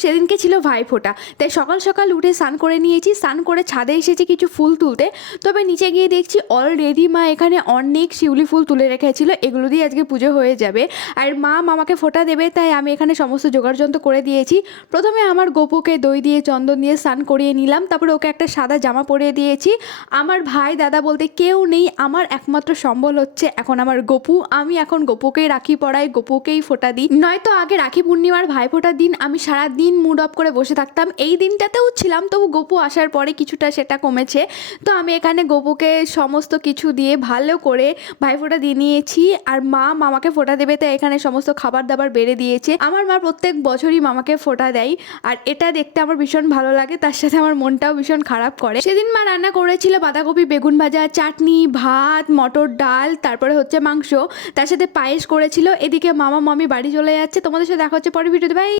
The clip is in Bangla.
সেদিনকে ছিল ভাইফোঁটা, তাই সকাল সকাল উঠে স্নান করে নিয়েছি, স্নান করে ছাদে এসেছি কিছু ফুল তুলতে। তবে নিচে গিয়ে দেখছি অলরেডি মা এখানে অনেক শিউলি ফুল তুলে রেখেছিল, এগুলো দিয়ে আজকে পুজো হয়ে যাবে। আর মা মামাকে ফোঁটা দেবে, তাই আমি এখানে সমস্ত জোগাড়যন্ত্র করে দিয়েছি। প্রথমে আমার গপুকে দই দিয়ে চন্দন দিয়ে স্নান করিয়ে নিলাম, তারপরে ওকে একটা সাদা জামা পরিয়ে দিয়েছি। আমার ভাই দাদা বলতে কেউ নেই, আমার একমাত্র সম্বল হচ্ছে এখন আমার গপু। আমি এখন গপুকেই রাখি পরাই, গপুকেই ফোঁটা দিই। নয়তো আগে রাখি পূর্ণিমার ভাইফোঁটার দিন আমি সারা দিন মুড অফ করে বসে থাকতাম, এই দিনটাতেও ছিলাম, তবু গপু আসার পরে কিছুটা সেটা কমেছে। তো আমি এখানে গপুকে সমস্ত কিছু দিয়ে ভালো করে ভাইফোঁটা দিয়ে নিয়েছি। আর মা মামাকে ফোঁটা দেবে, তাই এখানে সমস্ত খাবার দাবার বেড়ে দিয়েছে। আমার মা প্রত্যেক বছরই মামাকে ফোঁটা দেয়, আর এটা দেখতে আমার ভীষণ ভালো লাগে, তার সাথে আমার মনটাও ভীষণ খারাপ করে। সেদিন মা রান্না করেছিল বাঁধাকপি বেগুন ভাজা, চাটনি, ভাত, মটর ডাল, তারপরে হচ্ছে মাংস, তার সাথে পায়েস করেছিল। এদিকে মামা মামি বাড়ি চলে যাচ্ছে। তোমাদের সাথে দেখা হচ্ছে পরের ভিডিওতে, বাই।